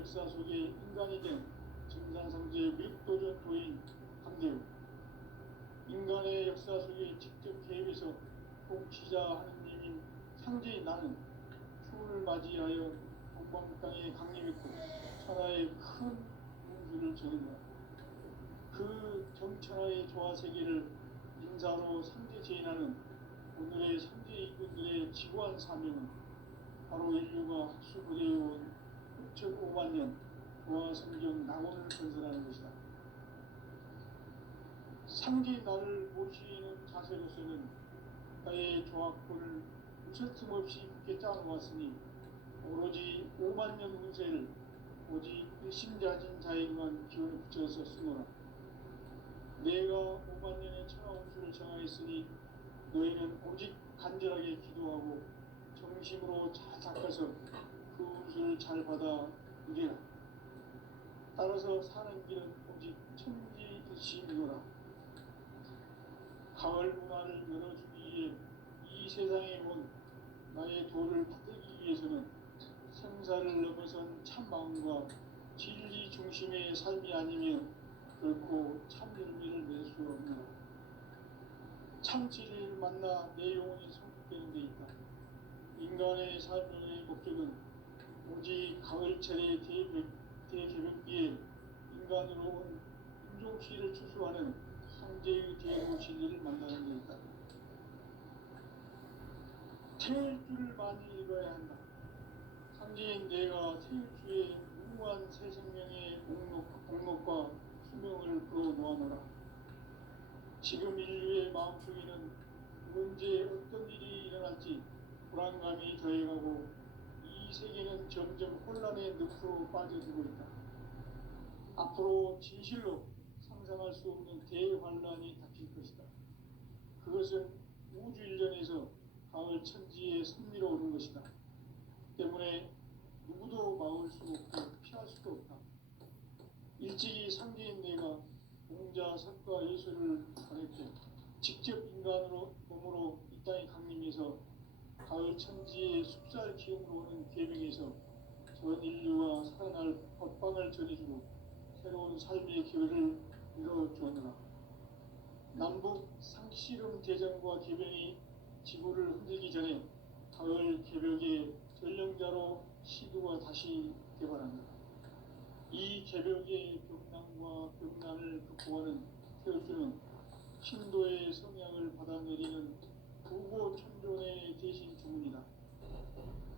역사 속에 인간이 된 증산상제의 미륵도전 도인 강대우. 인간의 역사 속에 직접 개입해서 통치자 하느님인 상제인 나는 추운을 맞이하여 동방 땅에 강림했고 천하의 큰 문주를 전했다. 그 정천하의 조화세계를 인사로 상제제인하는 오늘의 상제인군들의 지구한 사명은 바로 인류가 학수부대해온 6,500만 년 조화성경 낙원을 건설하는 것이다. 상제의 나를 모시는 자세로서는 나의 조합권을 무슨 틈없이 굳게 짜놓았으니 오로지 5만 년 운세를 오직 일심자진 자에게만 기운을 붙여서 쓰노라. 내가 5만 년의 천하 운수를 정하였으니 너희는 오직 간절하게 기도하고 정심으로 잘 닦아서 그 운수를 잘 받아 누리라. 따라서 사는 길은 오직 천지일심이노라. 가을 문화를 열어주기 위해 이 세상에 온 나의 도를 받들기 위해서는 생사를 넘어선 참마음과 진리 중심의 삶이 아니면 결코 참 열매를 낼 수 없노라. 참 진리를 만나 내 영혼이 성숙되는 데 있다. 인간의 삶의 목적은 오직 가을철의 대개벽기에 인간으로 온 인종시를 추수하는 상제의 대로 진리를 만나는 데 있다. 태울 줄을 많이 읽어야 한다. 상제인 내가 태울 주의 무궁한 새 생명의 목록과 수명을 풀어놓아노라. 지금 인류의 마음속에는 언제 어떤 일이 일어날지 불안감이 더해가고 이 세계는 점점 혼란의 늪으로 빠져들고 있다. 앞으로 진실로 상상할 수 없는 대환란이 닥칠 것이다. 그것은 우주 일련에서 가을 천지의 섭리로 오는 것이다. 때문에 누구도 막을 수 없고 피할 수도 없다. 일찍이 상제인 내가 공자, 석가, 예수를 보냈고 직접 인간으로 몸으로 이 땅에 강림해서 가을 천지의 숲살 기운으로 오는 계명에서 전 인류와 살아날 법방을 전해주고 새로운 삶의 기회를 이뤄주었노라. 남북 상씨름 대전과 개병이 지구를 흔들기 전에 가을 개벽의 전령자로 시두가 다시 개발한다. 이 개벽의 벽난과 벽난을 극복하는 태울주는 신도의 성향을 받아내리는 부고천존의 대신 주문이다.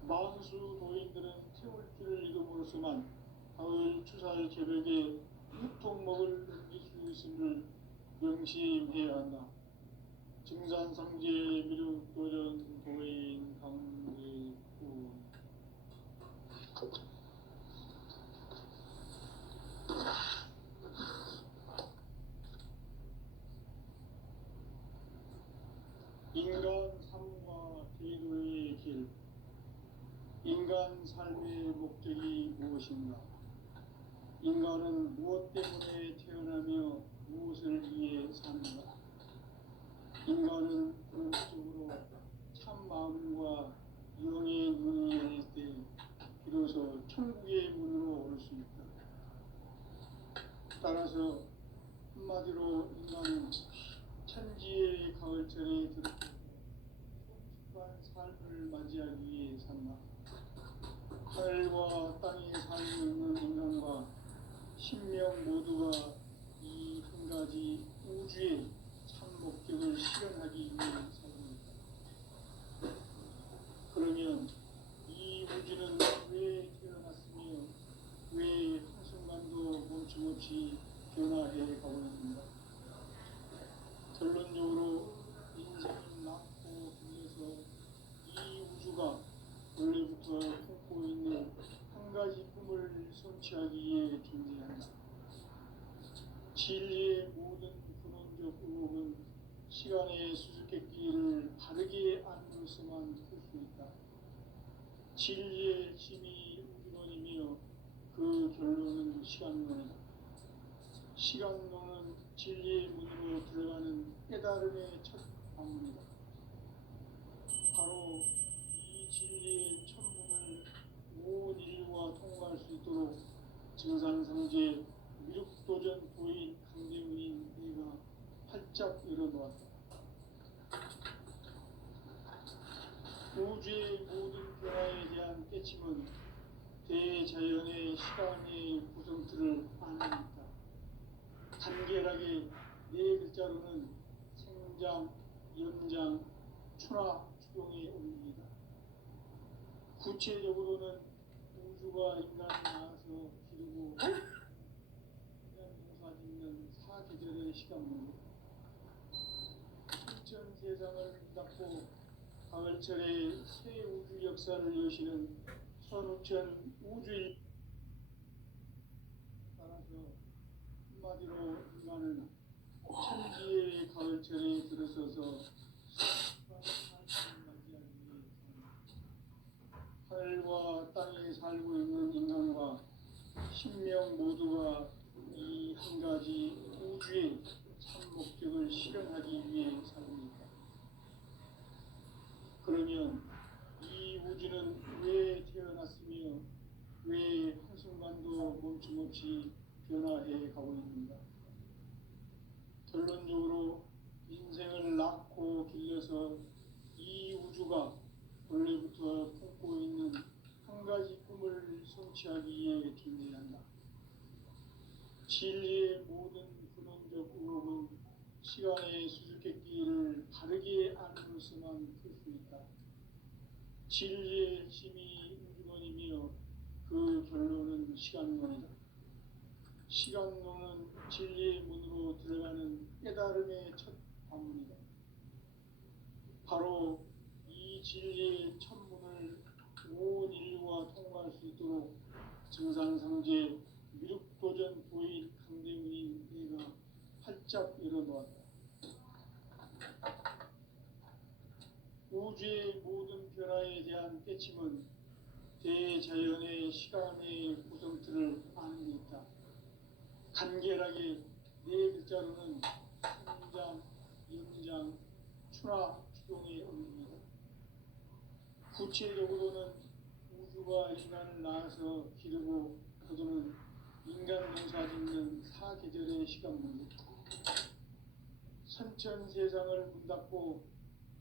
만수 도인들은 태울주를 이름으로서만 가을 추살 개벽에 유통먹을 넘길 수 있음을 명심해야 한다. 증산상제 미륵도전 도인 강대우. 인간 삶과 제도의 길. 인간 삶의 목적이 무엇인가? 인간은 무엇 때문에 태어나며 무엇을 위해 사는가? 인간은 궁극적으로 참 마음과 영의 눈이 열릴 때 비로소 천국의 문으로 오를 수 있다. 따라서 한마디로 인간은 천지의 가을철에 들었고 성숙한 삶을 맞이하기 위해 산다. 하늘과 땅에 살고 있는 인간과 신명 모두가 이 한 가지 우주의 참 목적을 실현하기 위해 살고 있다. 그러면 이 우주는 왜 태어났으며 왜 한순간도 멈춤없이 변화해 가고 있는가? 결론적으로 인생을 낳고 빌려서 이 우주가 원래부터 품고 있는 한 가지 꿈을 성취하기 위해 존재한다. 진리의 모든 근원적 의혹은 시간의 수수께끼를 바르게 안으로서만 풀 수 있다. 진리의 힘이 우주론이며 그 결론은 시간론이다. 시간론은 진리의 문으로 들어가는 깨달음의 첫 방문이다. 바로 이 진리의 천문을 온 인류가 통과할 수 있도록 증산상제 미륵도전 도인 강대문인 내가 활짝 열어놓았다. 우주의 모든 변화에 대한 깨침은 대자연의 시간의 구성틀을 아닙니다. 간결하게 네 글자로는 생장, 연장, 추나, 추동의 의미입니다. 구체적으로는 우주가 인간을 낳아서 기르고 농사짓는 사계절의 시간입니다. 신천 세상을 닫고 가을철에 새 우주 역사를 여시는 선우천 우주일, 따라서 한마디로 인간은 천지의 가을철에 들어서서 맞이하기 위해 하늘과 땅에 살고 있는 인간과 신명 모두가 이 한 가지 우주의 참 목적을 실현하기 위해 삽니다. 그러면 이 우주는 왜 태어났으며 왜 한순간도 멈춤없이 변화해 가고 있는가? 결론적으로 인생을 낳고 길러서 이 우주가 원래부터 품고 있는 한 가지 꿈을 성취하기 위해 존재한다. 진리의 모든 근원적 의혹은 시간의 수수께끼를 바르게 알므로서만 풀 수 있다. 진리의 핵심이 우주론이며 그 결론은 시간론이다. 시간론은 진리의 문으로 들어가는 깨달음의 첫 관문이다. 바로 이 진리의 첫 문을 온 인류가 통과할 수 있도록 증산상제 미륵도전 도인 강대문인 내가 활짝 열어놓았다. 우주의 모든 변화에 대한 깨침은 대자연의 시간의 구성틀을 아는 데 있다. 간결하게 네 글자로는 생장, 연장, 추나, 추동의 의미입니다. 구체적으로는 우주가 인간을 낳아서 기르고 거두는 인간 농사짓는 사계절의 시간입니다. 선천 세상을 문 닫고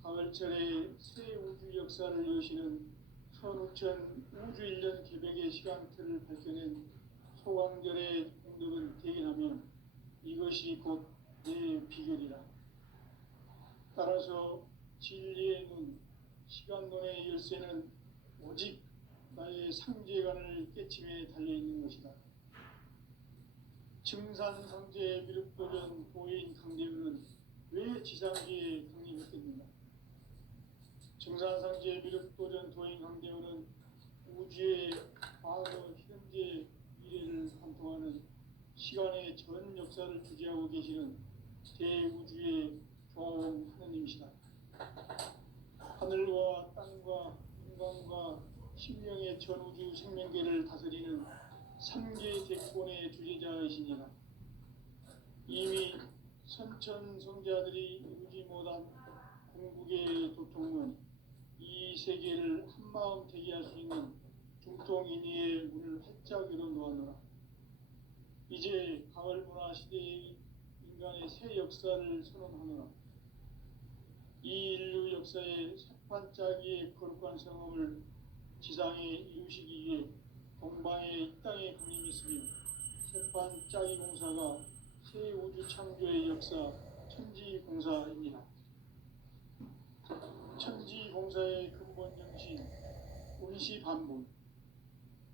가을철에 새 우주 역사를 여시는 선우천 우주 1년 개백의 시간틀을 밝혀낸 소강절의 공덕을 대견하면 이것이 곧 내 비결이라. 따라서 진리의 눈, 시간론의 열쇠는 오직 나의 상제관을 깨침에 달려있는 것이다. 증산상제 미륵도전 도인 강대문은 왜 지상기에 강림했겠는가? 증산상제 미륵도전 도인 강대문은 우주의 과거, 현재, 미래를 관통하는 시간의 전 역사를 주재하고 계시는 대우주의 교황 하느님이시다. 하늘과 땅과 인간과 신명의 전우주 생명계를 다스리는 3계 대권의 주제자이시니라. 이미 선천 성자들이 이루지 못한 궁극의 도통은 이 세계를 한마음 되게 할 수 있는 중통인의의 문을 활짝 열어놓았노라. 이제 가을 문화 시대의 인간의 새 역사를 선언하노라. 이 인류 역사의 새판짜기의 거룩한 성업을 지상에 이루시기 위해 동방의 이 땅에 강림했으며 새판짜기 공사가 새 우주 창조의 역사 천지공사입니다. 천지공사의 근본 정신 운시반복.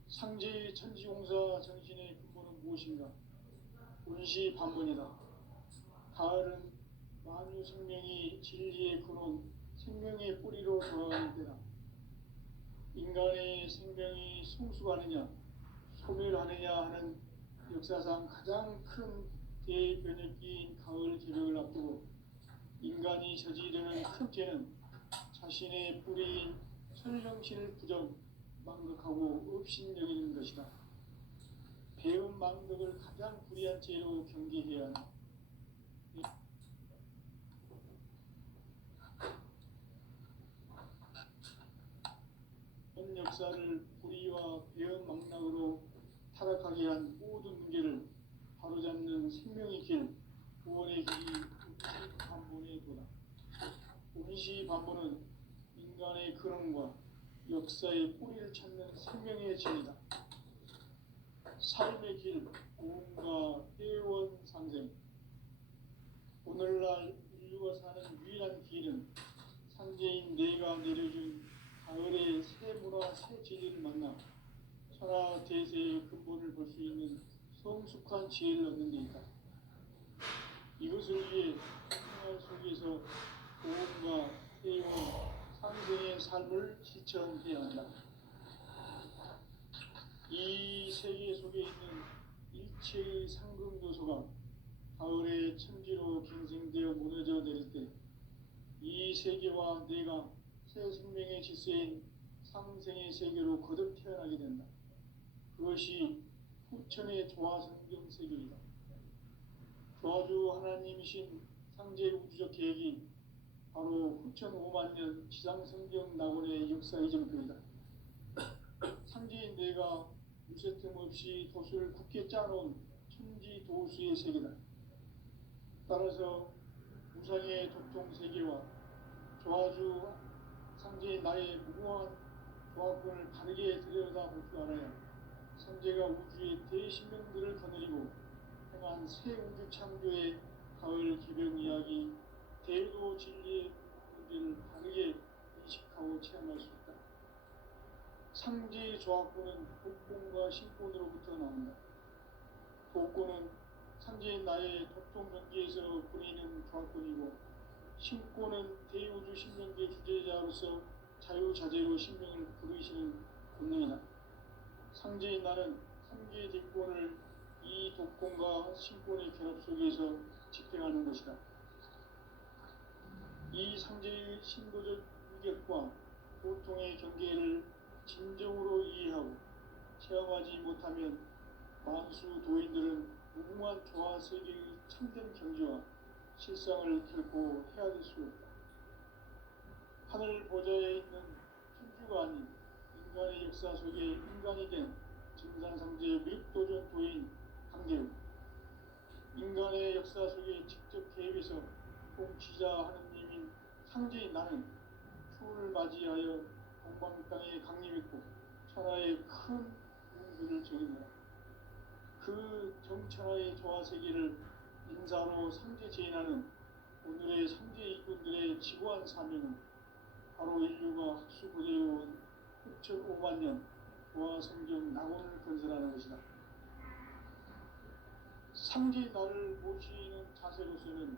상제의 천지공사 정신의 근본은 무엇인가? 운시반복이다. 가을은 만유 생명이 진리의 근원, 생명의 뿌리로 돌아가는 때다. 인간의 생명이 성숙하느냐, 소멸하느냐 하는 역사상 가장 큰 대변혁기인 가을 개벽을 앞두고 인간이 저지르는 큰 죄는 자신의 뿌리인 설령신을 부정, 망극하고 업신여기는 것이다. 배운 망극을 가장 불의한 죄로 경계해야 한다. 현 역사를 불의와 배은 망락으로 타락한 타락하게 한 모든 문제를 바로잡는 생명의 길, 구원의 길이 운시반본의 도다. 운시반본은 인간의 근원과 역사의 뿌리를 찾는 생명의 진이다. 삶의 길, 고음과 회원 상생. 오늘날 인류가 사는 유일한 길은 상제인 내가 내려준 가을의 새 문화, 새 진리를 만나 천하 대세의 근본을 볼 수 있는 성숙한 지혜를 얻는 데 있다. 이것을 위해 생활 속에서 고음과 회원 상생의 삶을 실천해야 한다. 이 세계 속에 있는 일체의 상금 요소가 가을의 천지로 갱생되어 무너져 내릴 때 이 세계와 내가 새 생명의 질서인 상생의 세계로 거듭 태어나게 된다. 그것이 후천의 조화성경 세계이다. 조화주 하나님이신 상제 우주적 계획이 바로 후천 5만 년 지상성경 낙원의 역사 이정표이다. 상제인 내가 유세 틈 없이 도수를 굳게 짜놓은 천지 도수의 세계다. 따라서 우상의 독종 세계와 조화주 상제인 나의 무궁한 조화권을 바르게 들여다볼 줄 알아야 상제가 우주의 대신명들을 거느리고 행한 새 우주 창조의 가을 기병 이야기, 대도 진리의 문제를 바르게 인식하고 체험할 수 있다. 상제의 조화권은 독권과 신권으로부터 나온다. 독권은 상제인 나의 독종 경계에서 보이는 조화권이고, 신권은 대우주 신명계 주제자로서 자유자재로 신명을 부르시는 권능이다. 상제인 나는 3개 대권을 이 독권과 신권의 결합 속에서 집행하는 것이다. 이 상제의 신도적 위격과 고통의 경계를 진정으로 이해하고 체험하지 못하면 만수 도인들은 무궁한 조화 세계의 참된 경지와 실상을 결코 헤아릴 수 없다. 하늘 보좌에 있는 천주가 아닌 인간의 역사 속에 인간이 된 증산상제의 미륵도전 도인 강대우, 인간의 역사 속에 직접 개입해서 통치자 하느님인 상제인 나는 추운을 맞이하여 동방 땅에 강림했고 천하의 큰 운수를 정의하라. 그 정천하의 조화세계를 인사로 상제 제인하는 오늘의 상제 일꾼들의 지고한 사명은 바로 인류가 학수고대해온 후천 5만 년 조화성경 낙원을 건설하는 것이다. 상제 나를 모시는 자세로서는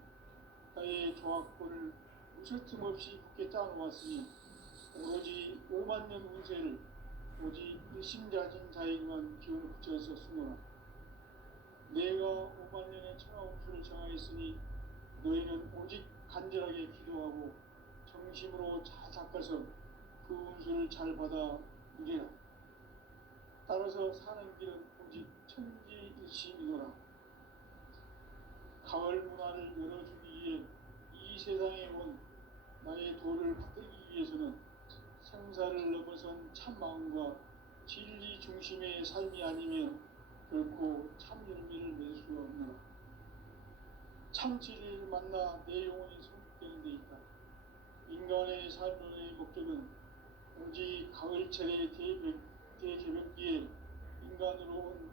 나의 조화권을 무술 틈 없이 굳게 짜놓았으니 오로지 5만 년 운세를 오직 일심자진 자에게만 기운을 붙여서 쓰노라. 내가 5만 년의 천하 운수를 정하였으니 너희는 오직 간절하게 기도하고 정심으로 잘 닦아서 그 운수를 잘 받아 누리라. 따라서 사는 길은 오직 천지일심이노라. 가을 문화를 열어주기 위해 이 세상에 온 나의 도를 받들기 위해서는 생사를 넘어선 참마음과 진리 중심의 삶이 아니면 결코 참 열매를 낼 수 없노라. 참 진리를 만나 내 영혼이 성숙되는 데 있다. 인간의 삶의 목적은 오직 가을철의 대개벽기에 인간으로 온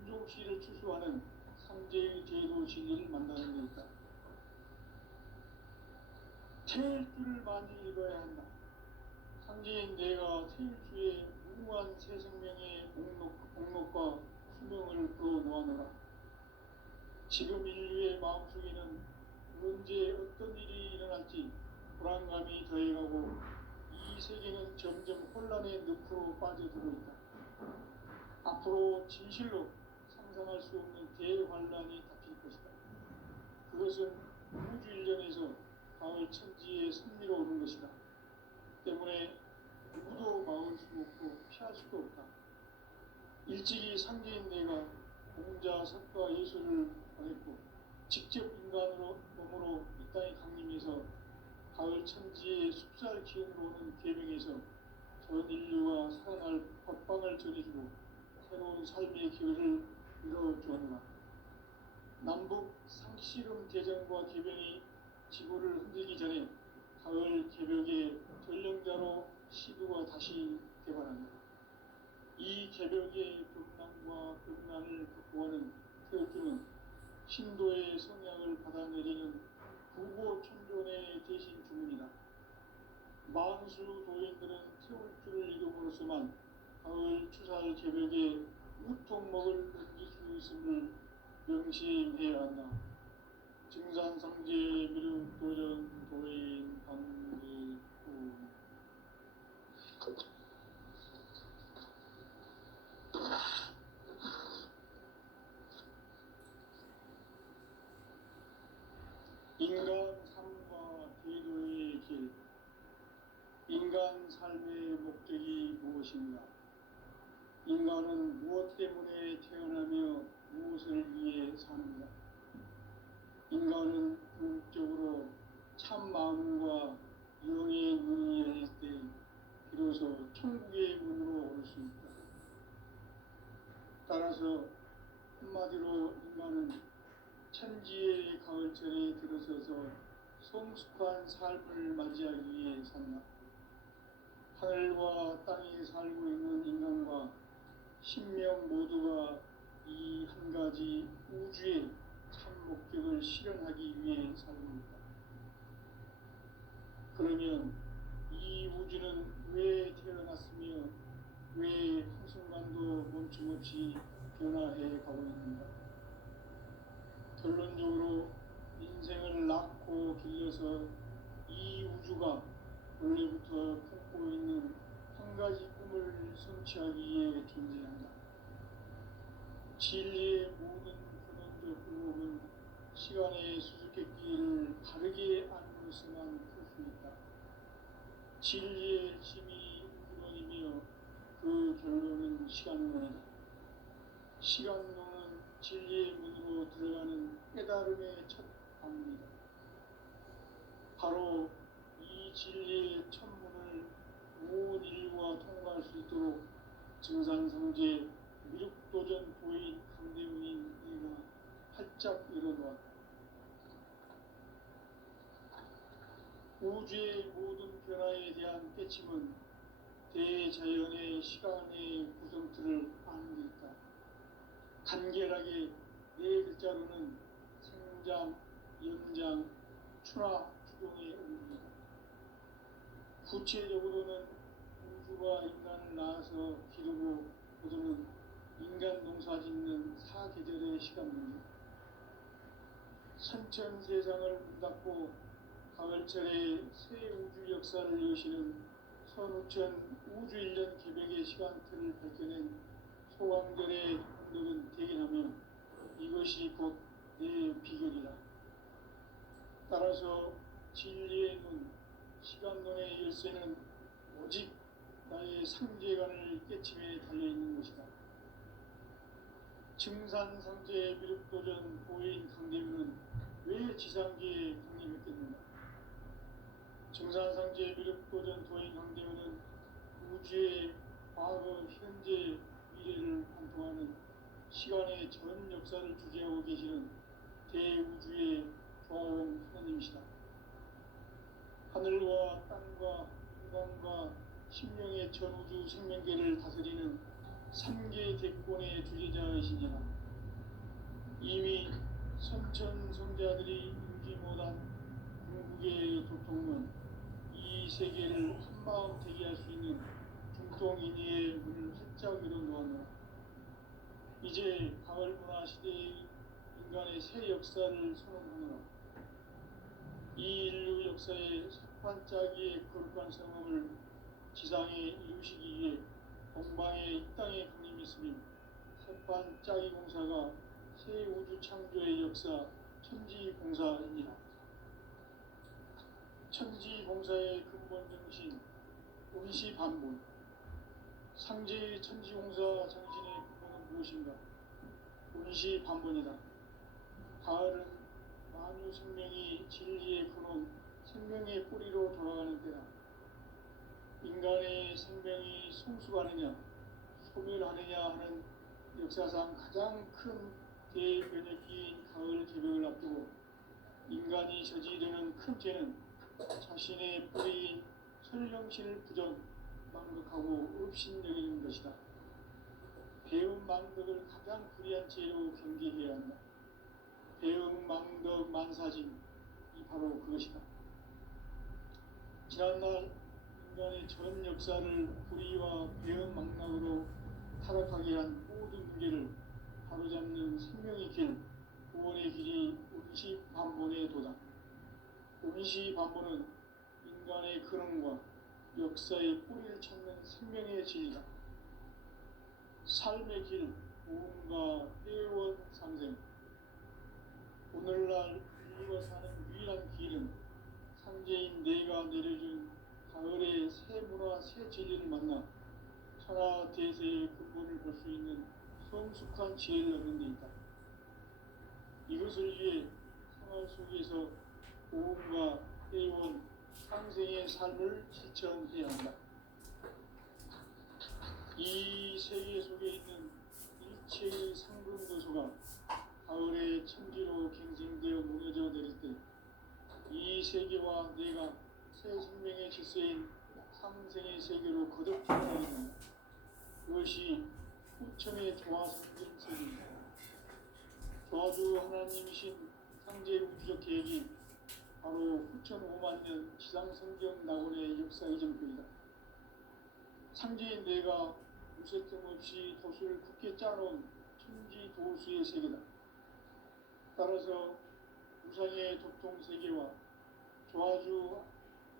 인종시를 추수하는 상제의 제도 진리를 만나는 데 있다. 태일주를 많이 읽어야 한다. 상제인 내가 태일주의 무궁한 새 생명의 목록과 수명을 풀어놓아노라. 지금 인류의 마음속에는 언제 어떤 일이 일어날지 불안감이 더해가고 이 세계는 점점 혼란의 늪으로 빠져들고 있다. 앞으로 진실로 상상할 수 없는 대환란이 닥칠 것이다. 그것은 우주 일련에서 가을 천지의 섭리로 오는 것이다. 때문에 누구도 막을 수 없고 피할 수도 없다. 일찍이 상제인 내가 공자, 석가, 예수를 보냈고 직접 인간으로 몸으로 이 땅에 강림해서 가을 천지의 숲살 기운으로 오는 계명에서 전 인류가 살아날 법방을 전해주고 새로운 삶의 기회를 이뤄주었나. 남북 상씨름 대전과 개병이 지구를 흔들기 전에 가을 개벽의 전령자로 시두가 다시 개발합니다. 이 개벽의 급난과 급난을 극복하는 태극기는 신도의 성향을 받아내리는 구고천존의 대신 주문이다. 만수 도인들은 태울 줄을 이름으로서만 가을 추살 개벽에 우통먹을 넘길 수 있음을 명심해야 한다. 증산상제 미륵도전 도인 강제구. 인간 삶과 대도의 길. 인간 삶의 목적이 무엇인가? 인간은 무엇 때문에 태어나며 무엇을 위해 사는가? 인간은 궁극적으로 참 마음과 영의 문이 열릴 때 비로소 천국의 문으로 올 수 있다. 따라서 한마디로 인간은 천지의 가을철에 들어서서 성숙한 삶을 맞이하기 위해 산다. 하늘과 땅에 살고 있는 인간과 신명 모두가 이 한 가지 우주의 참 목적을 실현하기 위해 살고 있다. 그러면 이 우주는 왜 태어났으며 왜 한순간도 멈춤없이 변화해 가고 있는가? 결론적으로 인생을 낳고 길러서 이 우주가 원래부터 품고 있는 한 가지 꿈을 성취하기 위해 존재한다. 진리의 모든 근원적 의혹은 시간의 수수께끼를 바르게 알므로서만 풀 수 있다. 진리의 힘이 근원이며 그 결론은 시간론이다. 시간론은 진리의 문으로 들어가는 깨달음의 첫 방문이다. 바로 이 진리의 첫 문을 온 인류가 통과할 수 있도록 증산성제 미륵도전 도인 강대문인 내가 활짝 열어놓았다. 우주의 모든 변화에 대한 깨침은 대자연의 시간의 구성틀을 아는 데 있다. 간결하게 네 글자로는 생장, 연장, 추나 추동의 의미이다. 구체적으로는 우주가 인간을 낳아서 기르고 거두는 인간 농사 짓는 사계절의 시간 문제. 선천 세상을 문 닫고 가을철에 새 우주 역사를 여시는 선우천 우주 1년 개벽의 시간틀을 밝혀낸 소강절의 흔적은 대견하며 이것이 곧 내 비결이다. 따라서 진리의 눈, 시간론의 열쇠는 오직 나의 상제관을 깨침에 달려있는 것이다. 증산상제 미륵도전 보인 강대문은 왜 지상계에 강림했겠는가? 증산상제 미륵도전 도인 강대문은 우주의 과거, 현재, 미래를 관통하는 시간의 전 역사를 주재하고 계시는 대우주의 조화원 하나님이시다. 하늘과 땅과 인간과 신명의 전우주 생명계를 다스리는 삼계 대권의 주제자이시니라. 이미 선천성자들이 인지 못한 궁극의 도통은 이 세계를 한마음 되게 할 수 있는 중통인의의 문을 활짝 열어놓았노라. 이제 가을 문화 시대의 인간의 새 역사를 선언하노라. 이 인류 역사의 석판짜기의 거룩한 성험을 지상에 이루시기 위해 동방의 이 땅에 강림했으니 석판짜기 공사가 새 우주 창조의 역사 천지공사입니다. 천지공사의 근본 정신 운시반본. 상제의 천지공사 정신의 근본은 무엇인가? 운시반본이다. 가을은 만유 생명이 진리의 근원, 생명의 뿌리로 돌아가는 때다. 인간의 생명이 성숙하느냐, 소멸하느냐 하는 역사상 가장 큰 대변혁기인 가을 개벽을 앞두고 인간이 저지르는 큰 죄는 자신의 뿌리인 설령신을 망각하고 업신여기는 것이다. 배움 망덕을 가장 불의한 죄로 경계해야 한다. 배움 망덕 만사진, 이 바로 그것이다. 지난날 인간의 전 역사를 불의와 배움 망락으로 타락하게 한 모든 문제를 바로잡는 생명의 길, 구원의 길이 운시반본의 도다. 운시반본은 인간의 근원과 역사의 뿌리를 찾는 생명의 진리다. 삶의 길, 무언가 회원 상생. 오늘날 인류가 사는 유일한 길은 상제인 내가 내려준 가을의 새 문화, 새 진리를 만나 천하 대세의 근본을 볼 수 있는 성숙한 지혜를 얻는 데 있다. 이것을 위해 생활 속에서 고음과 회원 상생의 삶을 실천해야 한다. 이 세계 속에 있는 일체의 상근도소가 가을의 천지로 갱생되어 무너져 내릴 때 이 세계와 내가 새 생명의 질서인 상생의 세계로 거듭 태어나게 된다. 그것이 후천의 조화성경 세계입니다. 조화주 하나님이신 상제 우주적 계획이 바로 후천 5만 년 지상성경 낙원의 역사 이전표이다. 상제인 내가 무쇠틈 없이 도수를 굳게 짜놓은 천지 도수의 세계다. 따라서 우상의 도통 세계와 조화주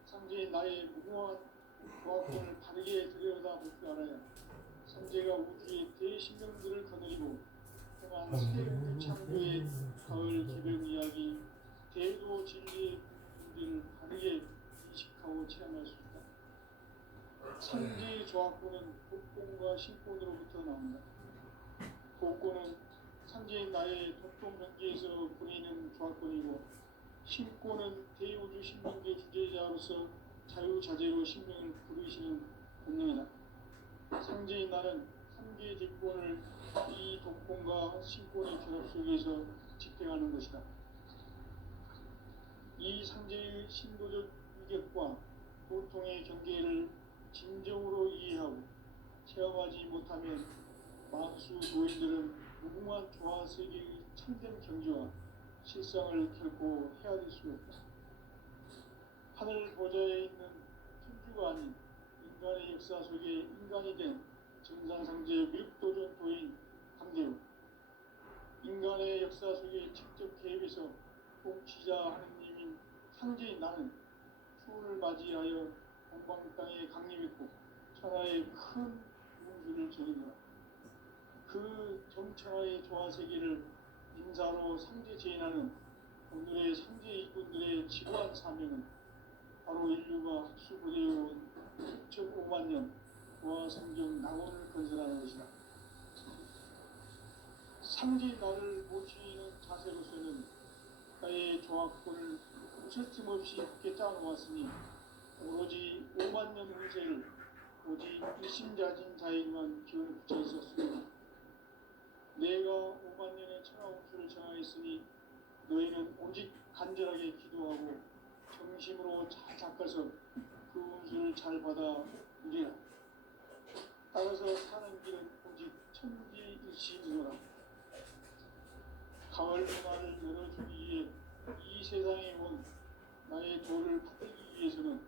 상제인 나의 무모한 조화권을 바르게 들여다볼 줄 알아야 상제가 우주의 대신령들을 거느리고 행한 새 우주 창조의 가을 개벽 이야기, 대도 진리의 문제를 바르게 인식하고 체험할 수 있다. 상제의 조화권은 복권과 신권으로부터 나온다. 복권은 상제인 나의 도통 경계에서 보이는 조화권이고, 신권은 대우주 신명계 주제자로서 자유자재로 신명을 부르시는 본능이다. 상제인 나는 3개의 대권을 이 독권과 신권의 결합 속에서 집행하는 것이다. 이 상제의 신도적 위격과 고통의 경계를 진정으로 이해하고 체험하지 못하면 만수 도인들은 무궁한 조화세계의 참된 경지와 실상을 결코 헤아릴 수 없다. 하늘 보좌에 있는 천주가 아닌 인간의 역사 속에 인간이 된 정산상제 미륵도전 도인 강대우, 인간의 역사 속에 직접 개입해서 통치자 하느님인 상제인 나는 추운을 맞이하여 동방 땅에 강림했고 천하의 큰 운수를 전했노라. 그 정천하의 조화세계를 인사로 상제 제인하는 오늘의 상제 일꾼들의 지구한 사명은 바로 인류가 학수부대해온 6.5만 년 조화성경 낙원을 건설하는 것이다. 상제 나를 모시는 자세로서는 나의 조화권을 무쇠틈 없이 굳게 짜놓았으니 오로지 5만 년 운세를 오직 일심자진 자에게만 기운을 붙여 있었으니 내가 5만 년의 천하 운수를 정하였으니 너희는 오직 간절하게 기도하고 정심으로 잘 닦아서 그 운수를 잘 받아 누리라. 따라서 사는 길은 오직 천지일심이로라. 가을 문화를 열어주기 위해 이 세상에 온 나의 도를 받들기 위해서는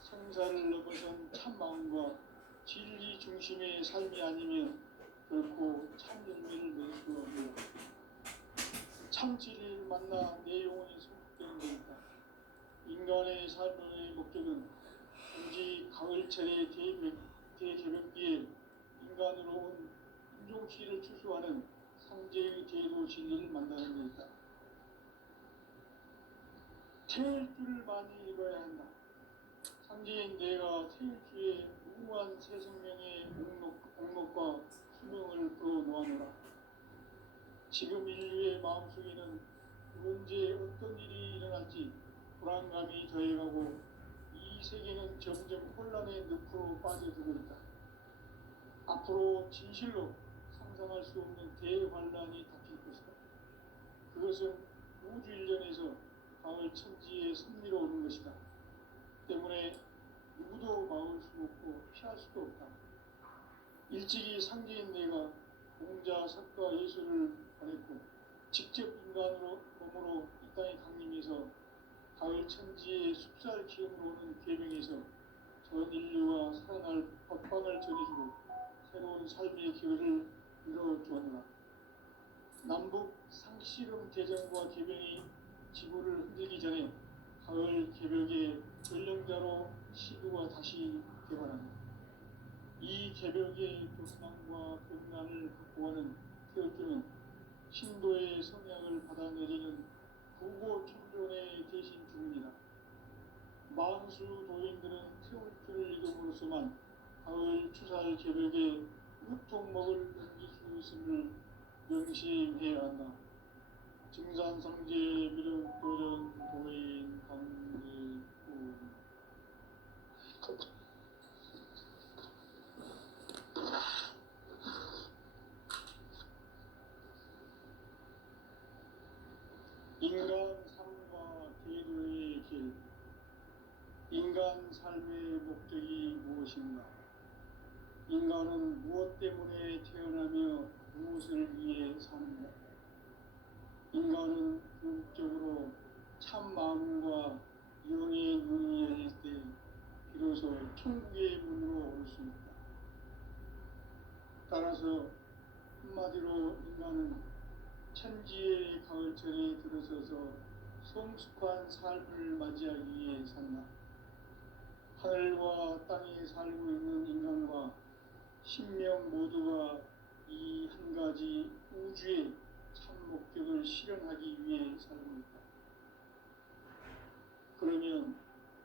생사를 넘어선 참 마음과 진리 중심의 삶이 아니면 결코 참 열매를 맺을 수 없는 참 진리를 만나 내 영혼이 성숙되는 것이다. 인간의 삶의 목적은 단지 가을철의 대개벽기에 인간으로 온 인종시를 추수하는 상제의 대도 진리를 만나는 것이다. 태일 줄을 많이 읽어야 한다. 상제인 내가 태일주의 무궁한 새 생명의 목록과 수명을 풀어놓아노라. 지금 인류의 마음속에는 언제 어떤 일이 일어날지 불안감이 더해가고 이 세계는 점점 혼란의 늪으로 빠져들고 있다. 앞으로 진실로 상상할 수 수 없는 대환란이 닥칠 것이다. 그것은 우주 일련에서 가을 천지의 섭리로 오는 것이다. 때문에 누구도 막을 수 없고 피할 수도 없다. 일찍이 상제인 내가 공자, 석가, 예수를 보냈고 직접 인간으로 몸으로 이 땅에 강림해서 가을 천지의 숲살 기운으로 오는 계명에서 전 인류와 살아날 법방을 전해주고 새로운 삶의 기회를 이뤄주었노라. 남북 상씨름 대전과 개병이 지구를 흔들기 전에 가을 개벽의 전령자로 시구가 다시 개발한다. 이 개벽의 도스망과 공난을 극복하는 태어주는 신도의 성향을 받아내리는 부고천존의 대신 주문이다. 만수 도인들은 태울주를 이름으로서만 가을 추살 개벽에 우통목을 넘길 수 있음을 명심해야 한다. 증산상제 미륵도전 도인 강제구 인간 삶과 계도의 길. 인간 삶의 목적이 무엇인가? 인간은 무엇 때문에 태어나며 무엇을 위해 사는가? 인간은 궁극적으로 참 마음과 영의 눈이 열릴 때 비로소 천국의 문으로 올 수 있다. 따라서 한마디로 인간은 천지의 가을철에 들어서서 성숙한 삶을 맞이하기 위해 산다. 하늘과 땅에 살고 있는 인간과 신명 모두가 이 한 가지 우주의 참 목적을 실현하기 위해 살고 있다. 그러면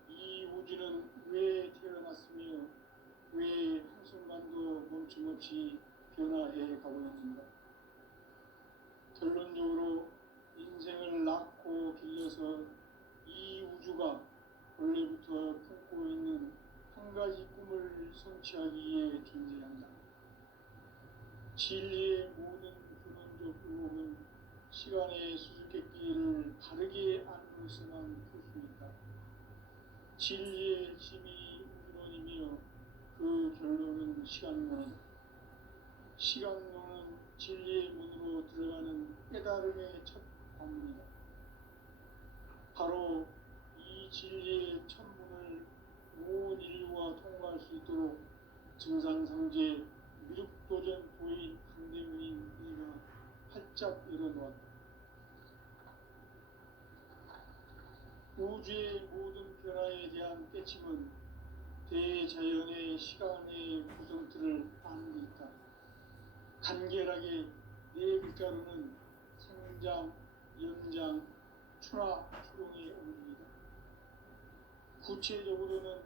이 우주는 왜 태어났으며 왜 한순간도 멈춤없이 변화해 가고 있는가? 결론적으로 인생을 낳고 길러서 이 우주가 원래부터 품고 있는 한 가지 꿈을 성취하기 위해 존재한다. 진리의 모든 근원적 의혹은 시간의 수수께끼를 바르게 안으로서만 풀 수 있다. 진리의 핵심이 우주론이며 그 결론은 시간론이다. 시간론은 진리의 문으로 들어가는 깨달음의 첫 관문이다. 바로 이 진리의 첫 문을 온 인류가 통과할 수 있도록 증산상제 미륵도전 도인 강대문인 이가 활짝 열어놓았다. 우주의 모든 변화에 대한 깨침은 대자연의 시간의 구성틀을 아는 데 있다. 간결하게 네 글자로는 생장, 연장, 추나 추동의 원리이다. 구체적으로는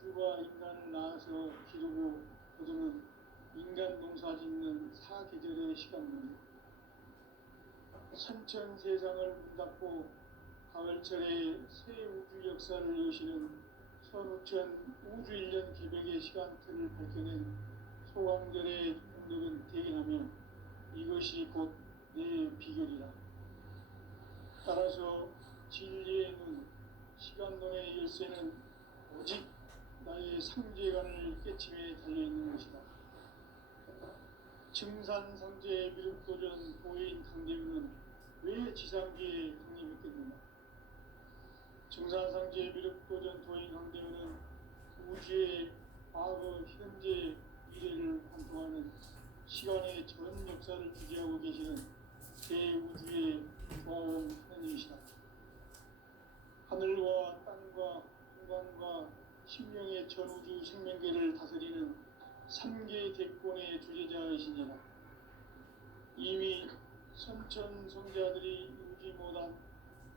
우주가 인간을 낳아서 기르고 거두는 인간 농사 짓는 사계절의 시간론이다. 선천 세상을 문닫고 가을철에 새 우주 역사를 여시는 선우천 우주일년 개벽의 시간틀을 밝혀낸 소강절의 공덕은 대견하며 이것이 곧 내 비결이다. 따라서 진리의 눈, 시간론의 열쇠는 오직 나의 상제관을 깨침에 달려있는 것이다. 증산상제 미륵도전 도인 강대문은 왜 지상계에 강림했겠는가? 증산상제 미륵도전 도인 강대문은 우주의 과거, 현재, 미래를 관통하는 시간의 전 역사를 주재하고 계시는 대우주의 조화원 하느님이시다. 하늘과 땅과 공간과 신명의 전우주 생명계를 다스리는 3계 대권의 주재자이시니라. 이미 선천성자들이 이루지 못한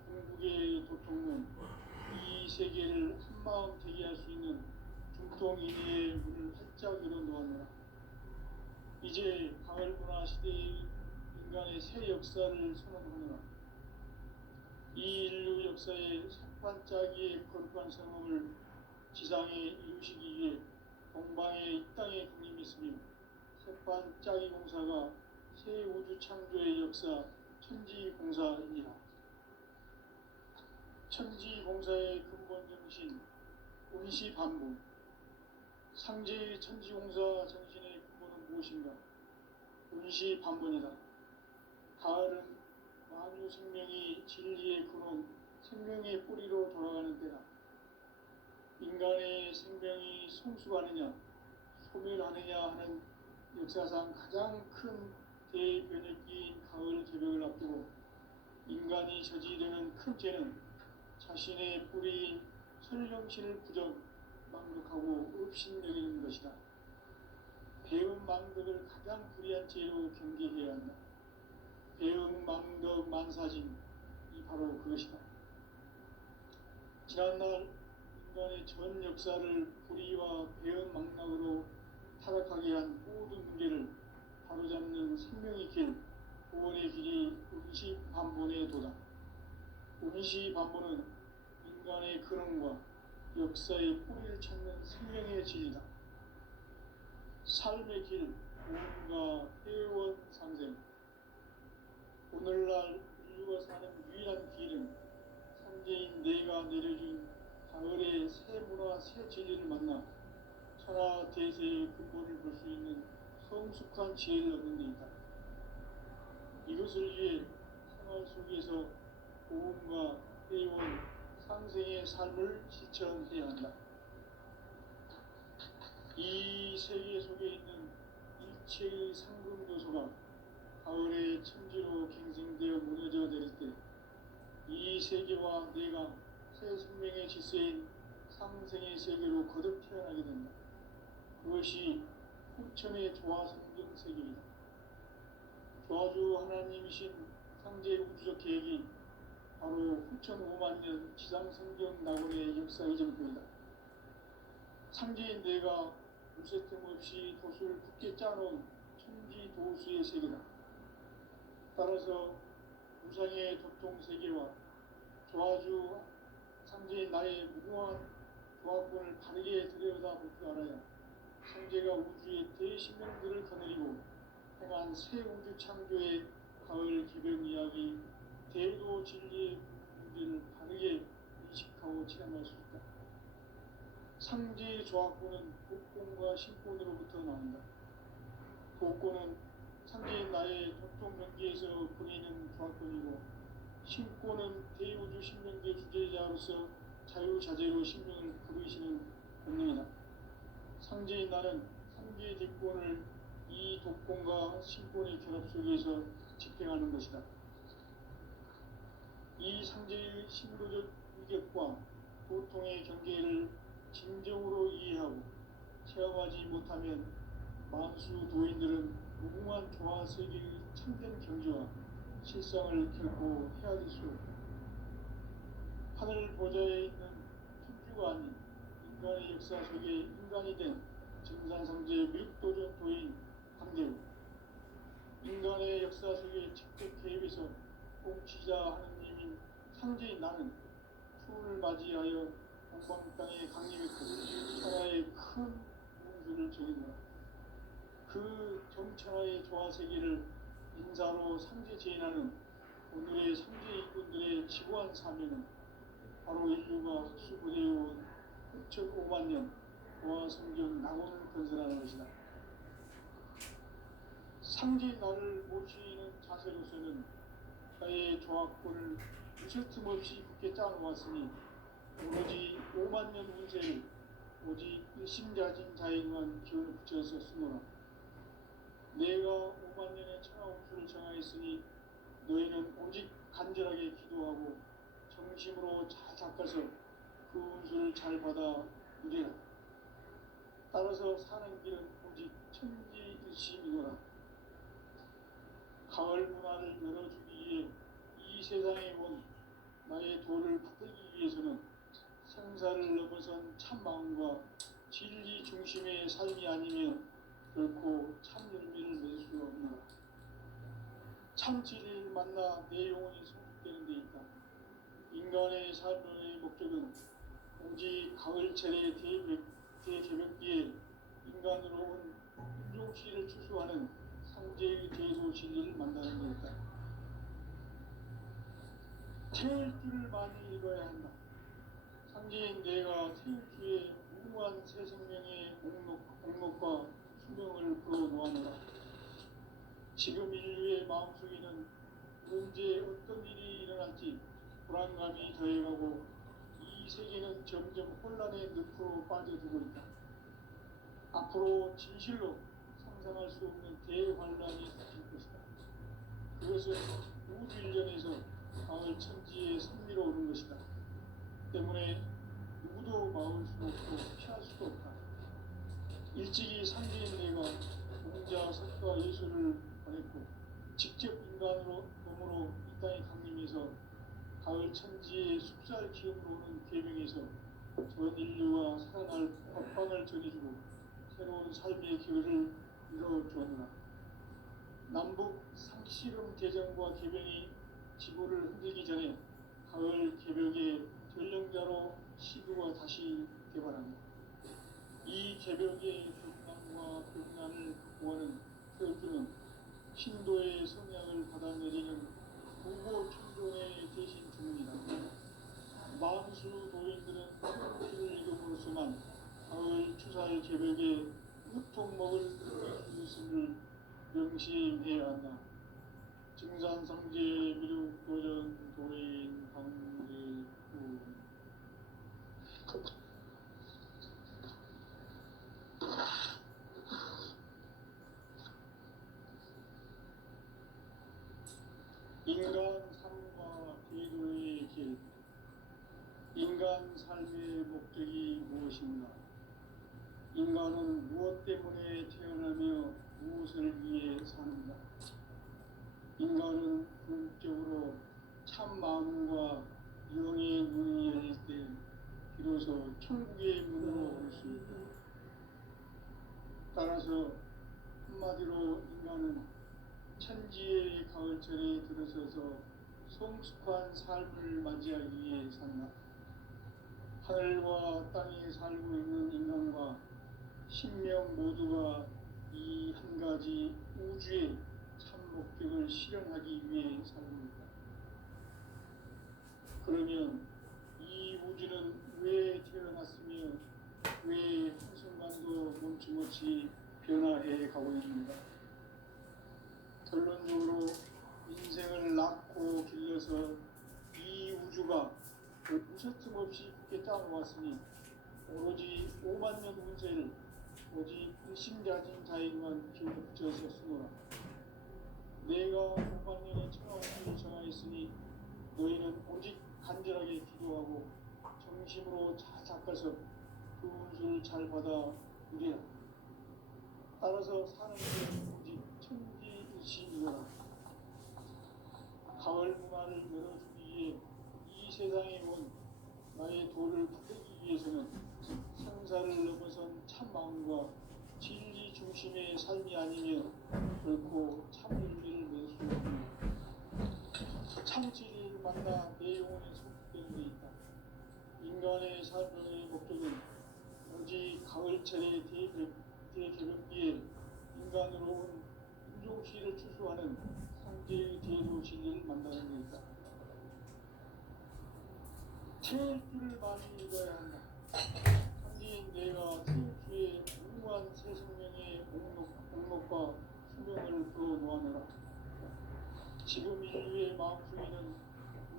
궁극의 도통문, 이 세계를 한마음 되게 할 수 있는 중통인의 문을 활짝 열어놓았노라. 이제 가을 문화 시대의 인간의 새 역사를 선언하노라. 이 인류 역사의 새반짝이의 거룩한 성음을 지상에 이루시기 위해 동방의 이 땅에 강림했으며 새반짝이 공사가 새 우주 창조의 역사 천지공사이니라. 천지공사의 근본 정신 운시반복. 상제의 천지공사 정신의 근본은 무엇인가? 운시반복이다. 가을은 만유 생명이 진리의 근원, 생명의 뿌리로 돌아가는 때다. 인간의 생명이 성숙하느냐, 소멸하느냐 하는 역사상 가장 큰 대변혁기인 가을 개벽을 앞두고 인간이 저지르는 큰 죄는 자신의 뿌리인 설령신을 부정, 망독하고 업신여기는 것이다. 배음 망덕을 가장 불의한 죄로 경계해야 한다. 배음 망덕 만사진이 바로 그것이다. 지난날 인간의 전 역사를 불의와 배음 망락으로 타락하게 한 모든 문제를 바로잡는 생명의 길, 구원의 길이 운시반본의 도다. 운시반본은 인간의 근원과 역사의 뿌리를 찾는 생명의 진리다. 삶의 길, 구원과 회원 상생. 오늘날 인류가 사는 유일한 길은 상제인 내가 내려준 가을의 새 문화, 새 진리를 만나 천하 대세의 근본을 볼 수 있는 성숙한 지혜를 얻는 데 있다. 이것을 위해 생활 속에서 고음과 회원, 상생의 삶을 실천해야 한다. 이 세계 속에 있는 일체의 상금 요소가 가을의 천지로 갱생되어 무너져 내릴 때 이 세계와 내가 새 생명의 질서인 상생의 세계로 거듭 태어나게 된다. 그것이 후천의 조화성경 세계이다. 조화주 하나님이신 상제 우주적 계획이 바로 후천 5만 년 지상성경 낙원의 역사의 전부이다. 상제인 내가 물새틈 없이 도수를 굳게 짜놓은 천지 도수의 세계다. 따라서 우상의 도통 세계와 조화주 상제인 나의 무궁한 조화권을 바르게 들여다볼 줄 알아야 상제가 우주의 대신명들을 거느리고 행한 새 우주 창조의 가을 기병 이야기, 대도 진리의 문제를 바르게 인식하고 체험할 수 있다. 상제의 조화권은 복권과 신권으로부터 나온다. 복권은 상제인 나의 도통 명기에서 보이는 조화권이고, 신권은 대우주 신명계 주제자로서 자유자재로 신명을 부르시는 본능이다. 상제인 나는 상제의 뒷권을 이 독권과 신권의 결합 속에서 집행하는 것이다. 이 상제의 신도적 위격과 도통의 경계를 진정으로 이해하고 체험하지 못하면 만수 도인들은 무궁한 조화 세계의 참된 경지와 실상을 결코 헤아릴 수 없다. 하늘 보좌에 있는 천주가 아닌 인간의 역사 속에 인간이 된 증산상제의 밀도적 도인 황대우, 인간의 역사 속에 직접 개입해서 공치자 하느님인 상제인 나는 추운을 맞이하여 동방 땅에 강림했고 천하의 큰 문수를 정했노라. 그 정천하의 조화세계를 인사로 상제 제인하는 오늘의 상제 일꾼들의 지구한 사명은 바로 인류가 수고되어온 6,5만 년 조화성경 낙원을 건설하는 것이다. 상제 나를 모시는 자세로서는 나의 조화권을 무쇠틈 없이 굳게 짜놓았으니 오로지 5만 년 운세를 오직 일심자진 자에게만 기운을 붙여서 쓰노라. 내가 5만 년의 천하 운수를 정하였으니 너희는 오직 간절하게 기도하고 정심으로 잘 닦아서 그 운수를 잘 받아 누리라. 따라서 사는 길은 오직 천지일심이노라. 가을 문화를 열어주기 위해 이 세상에 온 나의 도를 받들기 위해서는 생사를 넘어선 참마음과 진리 중심의 삶이 아니면 결코 참 열매를 맺을 수 없노라. 참 진리를 만나 내 영혼이 성숙되는 데 있다. 인간의 삶의 목적은 오직 가을철의 대개벽기에 인간으로 온 인종시를 추수하는 상제의 대도 진리를 만나는 것이다. 태일주를 많이 읽어야 한다. 상제인 내가 태일주의 무한 새 생명의 목록과 수명을 풀어놓아노라. 지금 인류의 마음속에는 언제 어떤 일이 일어날지 불안감이 더해가고 이 세계는 점점 혼란의 늪으로 빠져들고 있다. 앞으로 진실로 상상할 수 없는 대환란이 닥칠 것이다. 그것은 우주 일련에서 가을 천지의 선미로 오는 것이다. 때문에 누구도 막을 수 없고 피할 수도 없다. 일찍이 상제인 내가 공자, 석가, 예수를 보냈고 직접 인간으로 몸으로 이 땅에 강림해서 가을 천지의 숲살 기운으로 오는 계명에서 전 인류와 살아날 법방을 전해주고 새로운 삶의 기회를 이뤄주었노라. 남북 상씨름 대전과 개병이 지구를 흔들기 전에 가을 개벽의 전령자로 시구가 다시 개발합니다. 이 개벽의 벽난과 벽난을 극복하는 태일주는 신도의 성향을 받아내리는 부고 충동의 대신 주문이다. 만수 도인들은 태일주를 읽음으로써만 가을 추살 개벽의 흡통먹을 것을 명심해야 한다. 증산상제 미륵 도전 도인 강제구 인간 삶과 대도의 길. 인간 삶의 목적이 무엇인가? 인간은 무엇 때문에 태어나며 무엇을 위해 사는가? 인간은 궁극적으로 참 마음과 영의 문이 열릴 때 비로소 천국의 문으로 올 수 있다. 따라서 한마디로 인간은 천지의 가을철에 들어서서 성숙한 삶을 맞이하기 위해 산다. 하늘과 땅에 살고 있는 인간과 신명 모두가 이 한 가지 우주의 참 목적을 실현하기 위해 살고 있다. 그러면 이 우주는 왜 태어났으며 왜 한순간도 멈춤없이 변화해 가고 있는가? 결론적으로 인생을 낳고 길러서 이 우주가 무서틈 없이 굳게 짜놓았으니 오로지 5만 년 운세를 오직 일심자진 자에게만 기울여 붙여서 쓰노라. 내가 5만 년의 천하운세를 정하였으니 너희는 오직 간절하게 기도하고 정심으로 잘 닦아서 그 운수를 잘 받아 누리라. 따라서 사는 게 오직 천지일심이노라. 가을 문화를 열어주기 위해 이 세상에 온 나의 도를 받들기 위해서는 생사를 넘어선 참 마음과 진리 중심의 삶이 아니면 결코 참 열매를 낼 수 없습니다. 참 진리를 만나 내 영혼에 속되는 데 있다. 인간의 삶의 목적은 오직 가을철의 대개벽기에 인간으로 온 인종시를 추수하는 상제의 대도 진리를 만나는 데 있다. 태일주를 많이 읽어야 한다. 상제인 내가 태일주의 무한 새 생명의 목록과 수명을 풀어놓아노라. 지금 인류의 마음속에는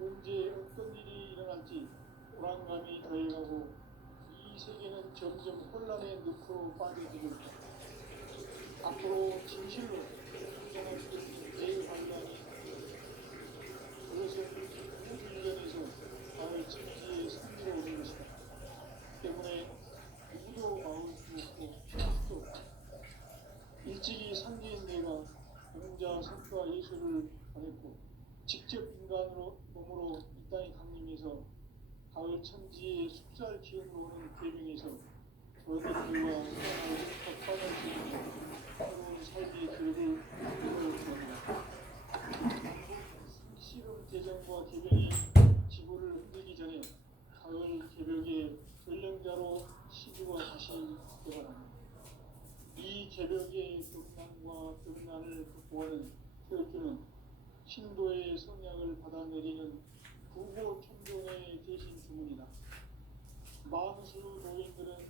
언제 어떤 일이 일어날지 불안감이 더해가고 이 세계는 점점 혼란의 늪으로 빠져들고 있다. 앞으로 진실로 성장할 수 있는 대환란이 그것은 우주 일련에서 가을 천지의 선미로 오는 것이다. 때문에 누구도 막을 수 없고 피할 수도 없다. 일찍이 상제인 내가 공자, 석가, 예수를 보냈고 직접 인간으로 몸으로 이 땅에 강림해서 가을 천지의 숲살 기운으로 오는 계명에서 저들과 법방을 지키고 새로운 삶의 기회를 이루어주었다. 상씨름 대전과 개벽이 지구를 흔들기 전에 가을 개벽의 전령자로 시구가 다시 개발합니다. 이 개벽의 벽난과 벽난을 일으키는 신도의 성약을 받아내리는 부고 청종의 대신 주문이다. 만수 노인들은